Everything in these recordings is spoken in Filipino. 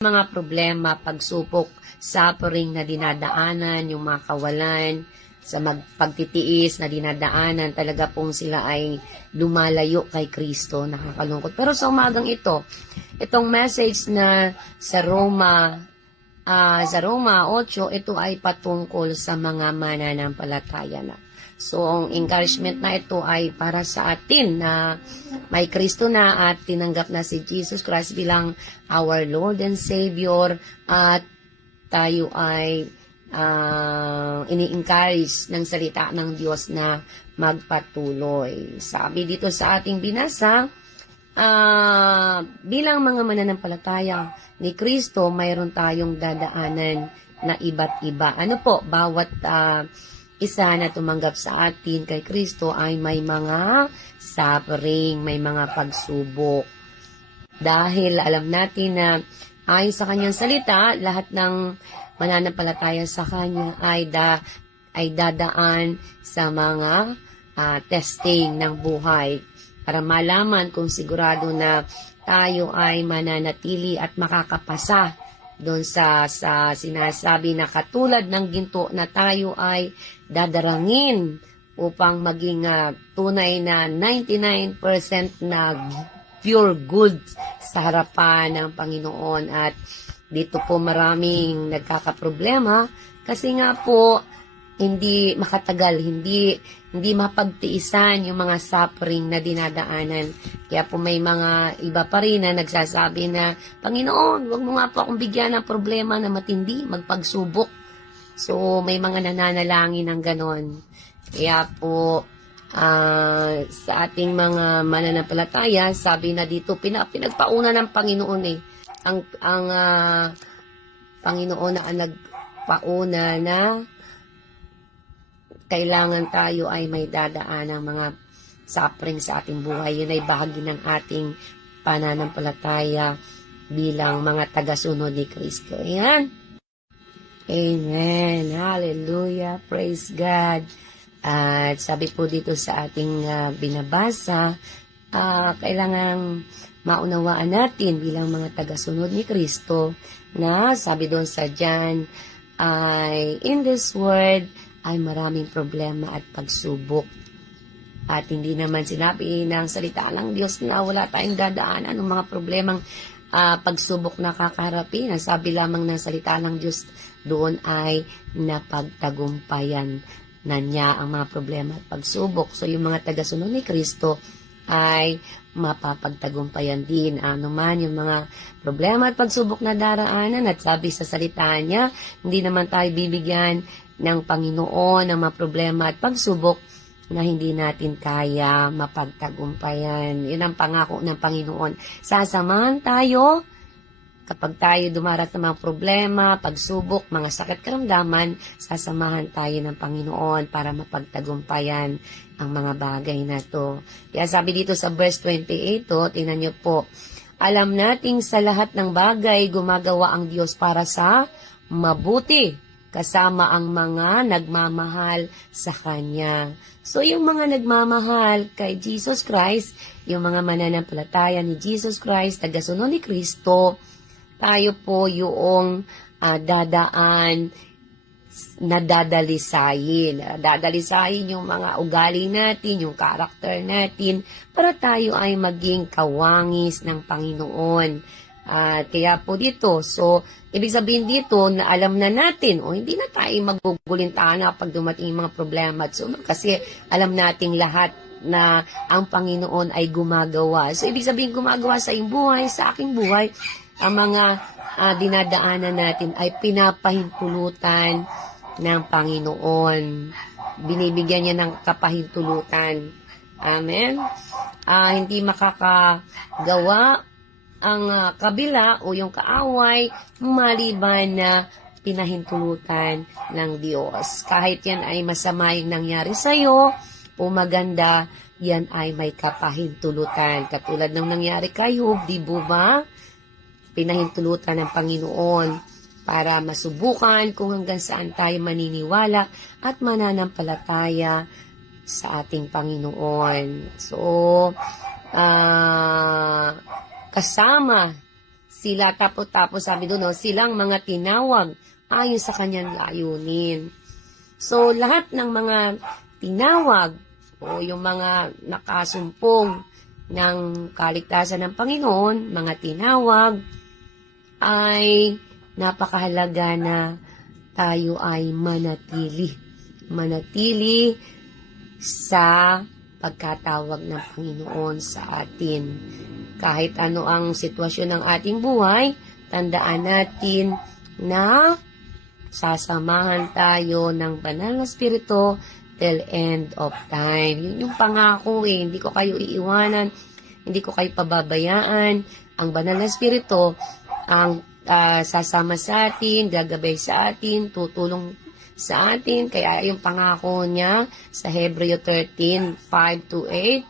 Mga problema, pagsupok, suffering na dinadaanan, yung mga kawalan, sa pagtitiis na dinadaanan, talaga pong sila ay lumalayo kay Kristo, nakakalungkot. Pero sa umagang ito, itong message na sa Roma 8, ito ay patungkol sa mga mananampalataya na. So, ang encouragement na ito ay para sa atin na may Kristo na at tinanggap na si Jesus Christ bilang our Lord and Savior, at tayo ay ini-encourage ng salita ng Diyos na magpatuloy. Sabi dito sa ating binasa, bilang mga mananampalataya ni Kristo, mayroon tayong dadaanan na iba't iba. Ano po, bawat isa na tumanggap sa atin kay Kristo ay may mga suffering, may mga pagsubok. Dahil alam natin na ayon sa kanyang salita, lahat ng mananampalataya sa kanya ay dadaan sa mga testing ng buhay para malaman kung sigurado na tayo ay mananatili at makakapasa doon sa sinasabi na katulad ng ginto na tayo ay dadarangin upang maging tunay na 99% na pure good sa harapan ng Panginoon. At dito po maraming nagkakaproblema kasi nga po hindi makatagal, hindi mapagtiisan yung mga suffering na dinadaanan. Kaya po may mga iba pa rin na nagsasabi na, Panginoon, wag mo nga po akong bigyan ng problema na matindi, magpagsubok. So, may mga nananalangin ng ganon. Kaya po, sa ating mga mananampalataya, sabi na dito, pinagpauna ng Panginoon Ang Panginoon na ang nagpauna na kailangan tayo ay may dadaan ng mga suffering sa ating buhay. Yun ay bahagi ng ating pananampalataya bilang mga tagasunod ni Kristo. Ayan. Amen. Hallelujah. Praise God. At sabi po dito sa ating binabasa, kailangan maunawaan natin bilang mga tagasunod ni Kristo na sabi doon sa John ay in this world ay maraming problema at pagsubok. At hindi naman sinabi ng salita ng Diyos na wala tayong dadaanan ng mga problemang pagsubok na kakaharapin. Ang sabi lamang ng salita ng Diyos doon ay napagtagumpayan na niya ang mga problema at pagsubok. So yung mga tagasunod ni Kristo ay mapapagtagumpayan din anuman yung mga problema at pagsubok na daraanan. At sabi sa salita niya, hindi naman tayo bibigyan ng Panginoon ng mga problema at pagsubok na hindi natin kaya mapagtagumpayan. Yun ang pangako ng Panginoon. Sasamahan tayo kapag tayo dumarat ng mga problema, pagsubok, mga sakit karamdaman, sasamahan tayo ng Panginoon para mapagtagumpayan ang mga bagay na to. Kaya sabi dito sa verse 28, tingnan niyo po, alam nating sa lahat ng bagay gumagawa ang Diyos para sa mabuti, kasama ang mga nagmamahal sa Kanya. So, yung mga nagmamahal kay Jesus Christ, yung mga mananampalataya ni Jesus Christ, tagasunod ni Kristo, tayo po yung dadaan na dadalisayin. Dadalisayin yung mga ugali natin, yung karakter natin, para tayo ay maging kawangis ng Panginoon. Kaya po dito, so, ibig sabihin dito na alam na natin, hindi na tayo magugulintana pag dumating yung mga problema. So, kasi alam nating lahat na ang Panginoon ay gumagawa. So, ibig sabihin gumagawa sa iyong buhay, sa aking buhay, ang mga dinadaanan natin ay pinapahintulutan ng Panginoon. Binibigyan niya ng kapahintulutan. Amen? Hindi makakagawa ang kabila o yung kaaway maliban na pinahintulutan ng Diyos. Kahit yan ay masama yung nangyari sa'yo o maganda, yan ay may kapahintulutan. Katulad ng nangyari kay Job, di ba? Pinahintulutan ng Panginoon para masubukan kung hanggang saan tayo maniniwala at mananampalataya sa ating Panginoon. So, kasama sila, tapos sabi doon, no, silang mga tinawag ayon sa kanyang layunin. So, lahat ng mga tinawag o yung mga nakasumpong ng kaligtasan ng Panginoon, mga tinawag, ay napakahalaga na tayo ay manatili. Manatili sa pagkatawag ng Panginoon sa atin. Kahit ano ang sitwasyon ng ating buhay, tandaan natin na sasamahan tayo ng banal na Espiritu till end of time. Yun yung pangako hindi ko kayo iiwanan, hindi ko kayo pababayaan. Ang banal na Espiritu ang sasama sa atin, gagabay sa atin, tutulong sa atin. Kaya yung pangako niya sa Hebreo 13:5-8,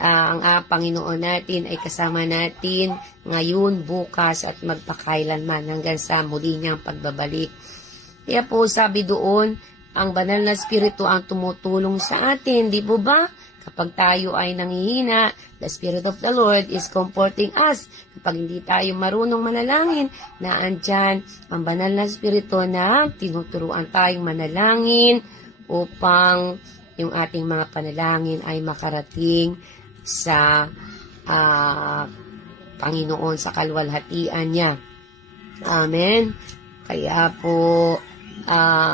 ang Panginoon natin ay kasama natin ngayon, bukas at magpakailanman hanggang sa muli niyang pagbabalik. Kaya po sabi doon, ang banal na Espiritu ang tumutulong sa atin, di po ba? Kapag tayo ay nanghihina, the Spirit of the Lord is comforting us. Kapag hindi tayo marunong manalangin, naandyan ang banal na Espiritu na tinuturuan tayong manalangin upang yung ating mga panalangin ay makarating sa Panginoon, sa kaluwalhatian niya. Amen. Kaya po,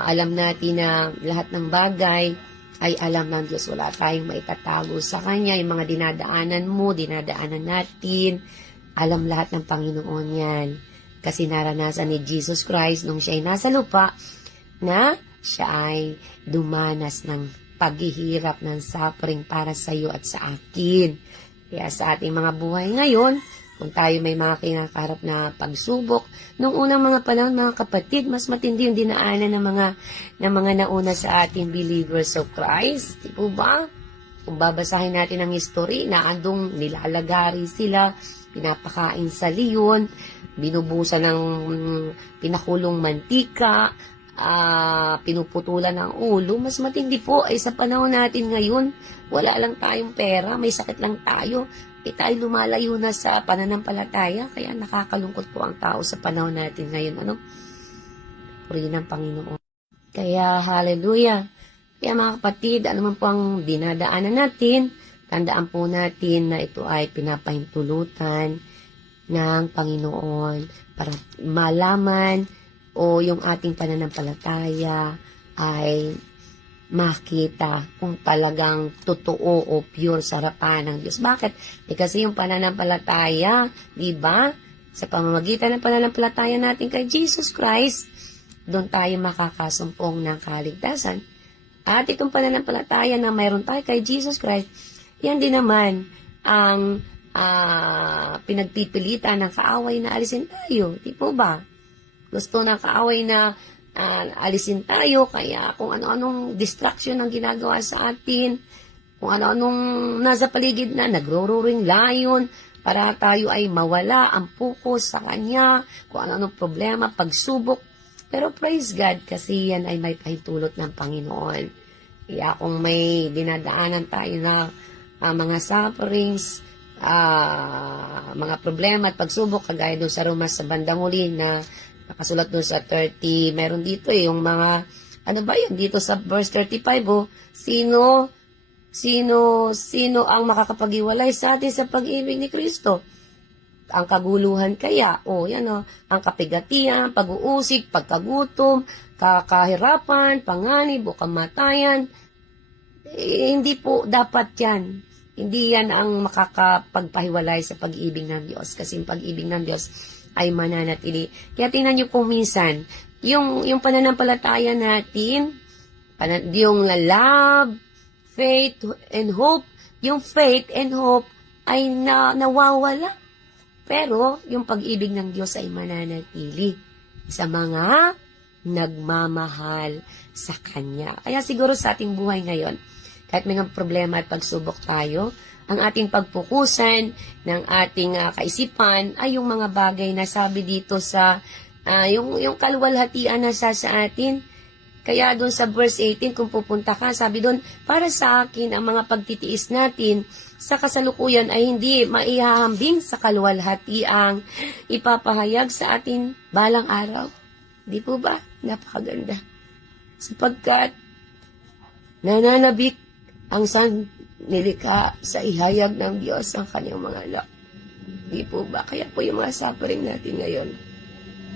alam natin na lahat ng bagay ay alam ng Diyos. Wala tayong maitatago sa Kanya. Yung mga dinadaanan mo, dinadaanan natin, alam lahat ng Panginoon yan. Kasi naranasan ni Jesus Christ nung siya ay nasa lupa na siya ay dumanas ng paghihirap, ng suffering para sa iyo at sa akin. Kaya sa ating mga buhay ngayon, kung tayo may mga kinakaharap na pagsubok, nung unang mga panahon, mga kapatid, mas matindi yung dinaanan ng mga nauna sa ating believers of Christ. Di po ba? Kung babasahin natin ang history, naandong nilalagari sila, pinapakain sa leon, binubusan ng pinakulong mantika, pinuputulan ng ulo. Mas matindi po ay sa panahon natin ngayon, wala lang tayong pera, may sakit lang tayo, tayo lumalayo na sa pananampalataya. Kaya nakakalungkot po ang tao sa panahon natin ngayon. Purihin ng Panginoon. Kaya hallelujah. Kaya mga kapatid, ano man po ang dinadaanan natin, tandaan po natin na ito ay pinapahintulutan ng Panginoon para malaman o yung ating pananampalataya ay makita kung talagang totoo o pure sa harapan ng Diyos. Bakit? Kasi yung pananampalataya, di ba? Sa pamamagitan ng pananampalataya natin kay Jesus Christ, doon tayo makakasumpong ng kaligtasan. At itong pananampalataya na mayroon tayo kay Jesus Christ, yan din naman ang pinagpipilitan ng kaaway na alisin tayo. Di po ba? Gusto ng kaaway na alisin tayo, kaya kung ano-anong distraction ang ginagawa sa atin, kung ano-anong nasa paligid na, nagro-roaring lion, para tayo ay mawala ang focus sa Kanya, kung ano-anong problema, pagsubok. Pero praise God, kasi yan ay may pahintulot ng Panginoon. Kaya kung may dinadaanan tayo na mga sufferings, mga problema at pagsubok, kagaya doon sa Roma sa bandang huli na nakasulat doon sa 30, meron dito yung mga, ano ba yun, dito sa verse 35, sino ang makakapag-iwalay sa atin sa pag-ibig ni Kristo? Ang kaguluhan kaya, yan ang kapigatian, pag-uusig, pagkagutom, kahirapan, panganib o kamatayan, hindi po dapat yan. Hindi yan ang makakapagpahiwalay sa pag-ibig ng Diyos. Kasi yung pag-ibig ng Diyos ay mananatili. Kaya tingnan nyo po minsan, yung pananampalataya natin, yung love, faith, and hope, yung faith and hope ay nawawala. Pero yung pag-ibig ng Diyos ay mananatili sa mga nagmamahal sa Kanya. Kaya siguro sa ating buhay ngayon, kahit may mga problema at pagsubok tayo, ang ating pagpukusan ng ating kaisipan ay yung mga bagay na sabi dito sa yung kaluwalhatian na sa atin. Kaya doon sa verse 18, kung pupunta ka, sabi doon, para sa akin, ang mga pagtitiis natin sa kasalukuyan ay hindi maihahambing sa kaluwalhatiang ipapahayag sa atin balang araw. Di po ba? Napakaganda. Sapagkat nananabik ang sanlilikha sa ihayag ng Diyos ang kanyang mga anak. Di po ba? Kaya po yung mga suffering natin ngayon,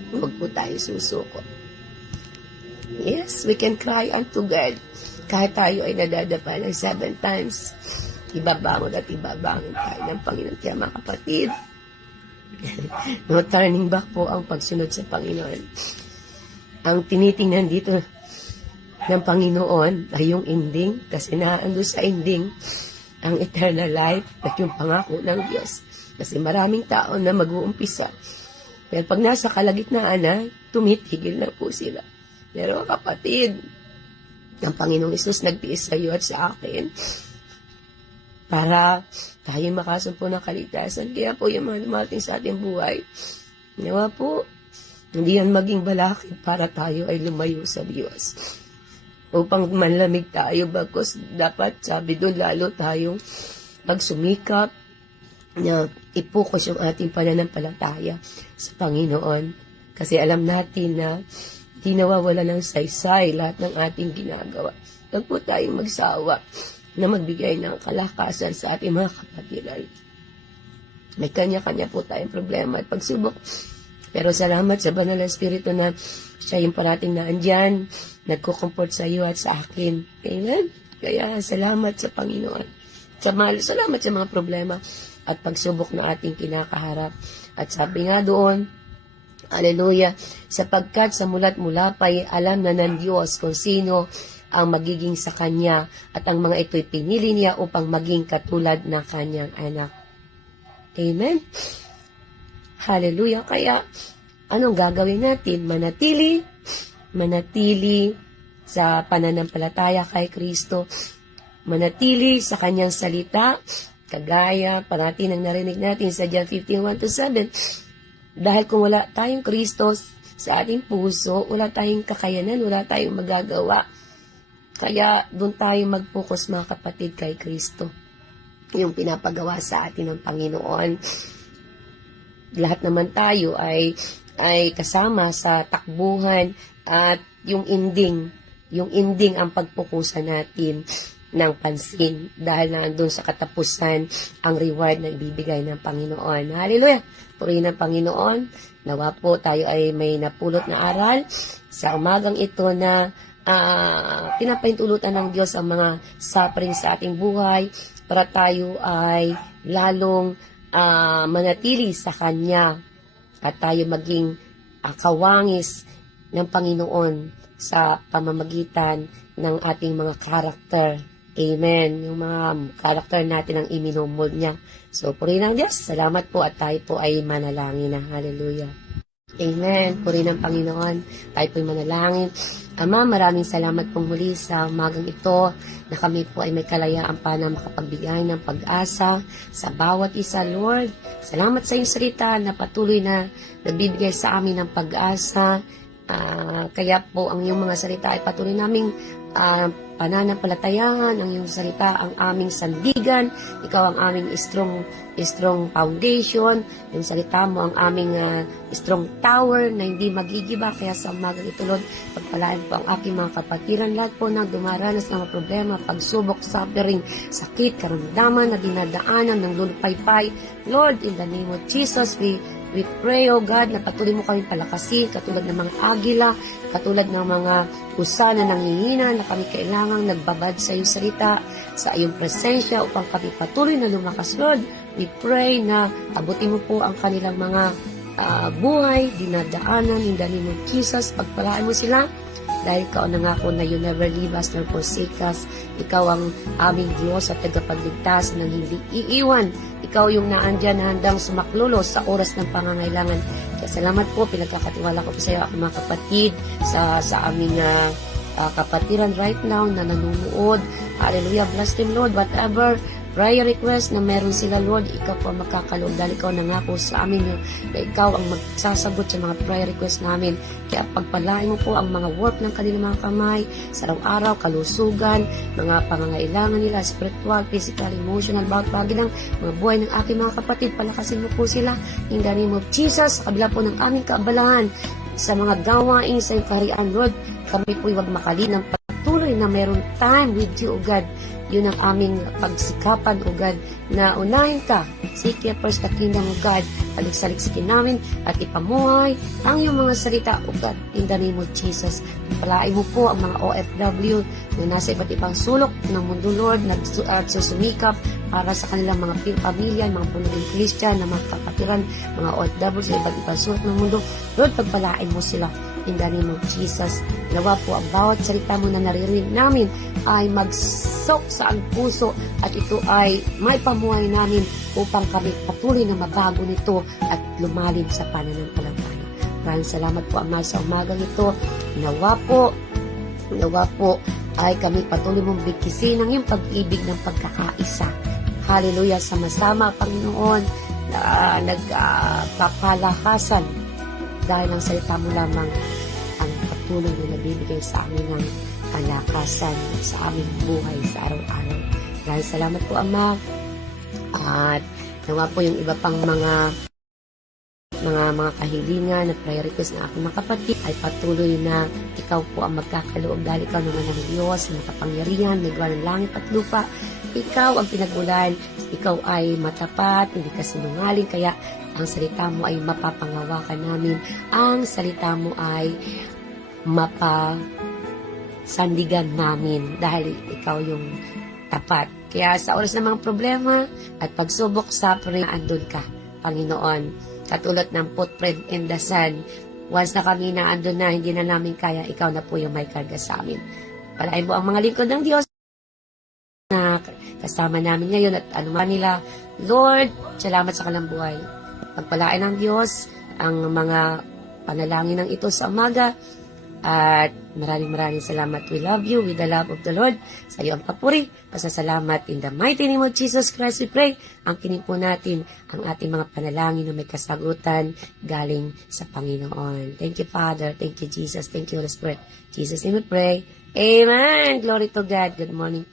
huwag po tayo susuko. Yes, we can cry unto God. Kahit tayo ay nadadapa ng 7 times, ibabangon at ibabangon tayo ng Panginoon. Kaya mga kapatid, no turning back po ang pagsunod sa Panginoon. Ang tinitingnan dito ng Panginoon ay yung ending, kasi naando sa ending ang eternal life at yung pangako ng Diyos. Kasi maraming tao na mag-uumpisa. Pero pag nasa kalagitnaan na, tumitigil na po sila. Pero kapatid, ang Panginoong Isus nagtiis sa iyo at sa akin para tayo makasumpo ng kaligtasan. Kaya po yung mga dumating sa ating buhay, nawa po, hindi yan maging balakid para tayo ay lumayo sa Diyos. Upang manlamig tayo, bagkus dapat, sabi doon, lalo tayong magsumikap na ipokus yung ating pananampalataya sa Panginoon. Kasi alam natin na di nawawala ng saysay lahat ng ating ginagawa. Huwag po tayong magsawa na magbigay ng kalakasan sa ating mga kapatiran. May kanya-kanya po tayong problema at pagsubok. Pero salamat sa Banal na Espiritu na siya yung parating na andyan, nagkukomport sa iyo at sa akin. Amen? Kaya salamat sa Panginoon. Salamat sa mga problema at pagsubok na ating kinakaharap. At sabi nga doon, Hallelujah, sapagkat sa mulat mula pa'y alam na ng Diyos kung sino ang magiging sa Kanya at ang mga ito'y pinili niya upang maging katulad na Kanyang anak. Amen? Hallelujah. Kaya, anong gagawin natin? Manatili sa pananampalataya kay Kristo, manatili sa Kanyang salita, kagaya parati nang narinig natin sa John 15:1-7. Dahil kung wala tayong Kristo sa ating puso, wala tayong kakayanan, wala tayong magagawa. Kaya doon tayo mag-focus mga kapatid kay Kristo. Yung pinapagawa sa atin ng Panginoon. Lahat naman tayo ay kasama sa takbuhan at yung ending ang pagpukusan natin ng pansin dahil nandun sa katapusan ang reward na ibibigay ng Panginoon. Hallelujah! Purihin ng Panginoon. Nawa po tayo ay may napulot na aral sa umagang ito na pinapahintulutan ng Diyos ang mga suffering sa ating buhay para tayo ay lalong manatili sa Kanya at tayo maging kawangis ng Panginoon sa pamamagitan ng ating mga karakter. Amen. Yung mga karakter natin ang iminumold niya. So, purihin ng Diyos. Salamat po at tayo po ay manalangin na. Hallelujah. Amen. Purihin ng Panginoon. Tayo po ay manalangin. Ama, maraming salamat pong muli sa umagang ito na kami po ay may kalayaan pa na makapagbigay ng pag-asa sa bawat isa, Lord. Salamat sa iyong salita na patuloy na nabibigay sa amin ng pag-asa. Kaya po ang iyong mga salita ay patuloy naming pananampalatayahan, ang iyong salita ang aming sandigan, ikaw ang aming strong foundation, yung salita mo ang aming strong tower na hindi magigiba. Kaya sa umagang ito, Lord, pagpalaan po ang aking mga kapatiran, lahat po ng dumaranas ng mga problema, pagsubok, suffering, sakit, karamdaman na dinadaanan ng lulupaypay. Lord, in the name of Jesus, we pray, O God, na patuloy mo kami palakasin, katulad ng mga agila, katulad ng mga usa na nanghihina, na kami kailangang nagbabad sa iyong salita, sa iyong presensya, upang kami patuloy na lumakas, Lord. We pray na abutin mo po ang kanilang mga buhay, dinadaanan, in the name of Jesus. Pagpalaan mo sila, dahil ikaw nangako na you never leave us nor forsake us. Ikaw ang aming Diyos at tagapagligtas na hindi iiwan. Ikaw yung naandyan na handang sumaklulos sa oras ng pangangailangan. Kaya salamat po, pinagkakatiwala ko po sa iyo, aking mga kapatid, sa aming kapatiran right now na nanonood. Hallelujah, bless them, Lord. Whatever prayer request na meron sila, Lord, ikaw po ang magkakaloob dahil ikaw nangako sa amin na ikaw ang magsasagot sa mga prayer request namin. Kaya pagpalain mo po ang mga work ng kanilang mga kamay sa araw-araw, kalusugan, mga pangangailangan nila, spiritual, physical, emotional, bagay ng mga buhay ng aking mga kapatid. Palakasin mo po sila in the name of Jesus. Sa kabila po ng aming kaabalahan sa mga gawain sa iyong kaharian, Lord, kami po huwag makali ng patuloy na meron time with you, O God. Yun ang aming pagsikapan, O God, na unahin ka. Seek ye first the kingdom of God. Paliksaliksikin namin at ipamuhay ang iyong mga salita, O God, in the name of Jesus. Palain mo po ang mga OFW na nasa iba't ibang sulok ng mundo, Lord, at susumikap para sa kanilang mga pamilya, mga punong Christian, na mga kapatiran, mga OFW sa iba't ibang sulok ng mundo. Lord, pagpalain mo sila in the name of Jesus. Nawa po ang bawat salita mo na naririnig namin ay magsok sa ang puso at ito ay may pamuhay namin upang kami patuloy na mabago nito at lumalim sa pananampalataya. Maraming salamat po, Ama, sa umagang ito. Nawa po ay kami patuloy mong bigkisin ng iyong pag-ibig ng pagkakaisa. Hallelujah, sama-sama, Panginoon, na nagpapalahasan dahil ang salita mo lamang ang patuloy na nabibigay sa amin ng kalakasan sa aming buhay sa araw-araw. Maraming salamat po, Ama. At nawa po yung iba pang mga kahilingan na prayer request na aking mga kapatid ay patuloy na ikaw po ang magkakaloob dahil ikaw naman ang Diyos na makapangyarihan, may gawa ng langit at lupa. Ikaw ang pinagmulan, ikaw ay matapat, hindi ka sinungaling, kaya ang salita mo ay mapapangawakan namin. Ang salita mo ay mapasandigan namin dahil ikaw yung tapat. Kaya sa oras ng mga problema at pagsubok, suffering, andun ka, Panginoon. Katulad ng footprint in the sun. Once na kami na andun na, hindi na namin kaya, ikaw na po yung may karga sa amin. Palain mo ang mga lingkod ng Diyos na kasama namin ngayon at anuman nila. Lord, salamat sa kanilang buhay. Pagpalain ng Diyos ang mga panalangin ng ito sa umaga. At maraming salamat. We love you with the love of the Lord. Sa iyo ang papuri, pasasalamat. In the mighty name of Jesus Christ we pray. Ang kinig po natin ang ating mga panalangin na may kasagutan galing sa Panginoon. Thank you, Father. Thank you, Jesus. Thank you, Holy Spirit. Jesus name we pray. Amen. Glory to God. Good morning.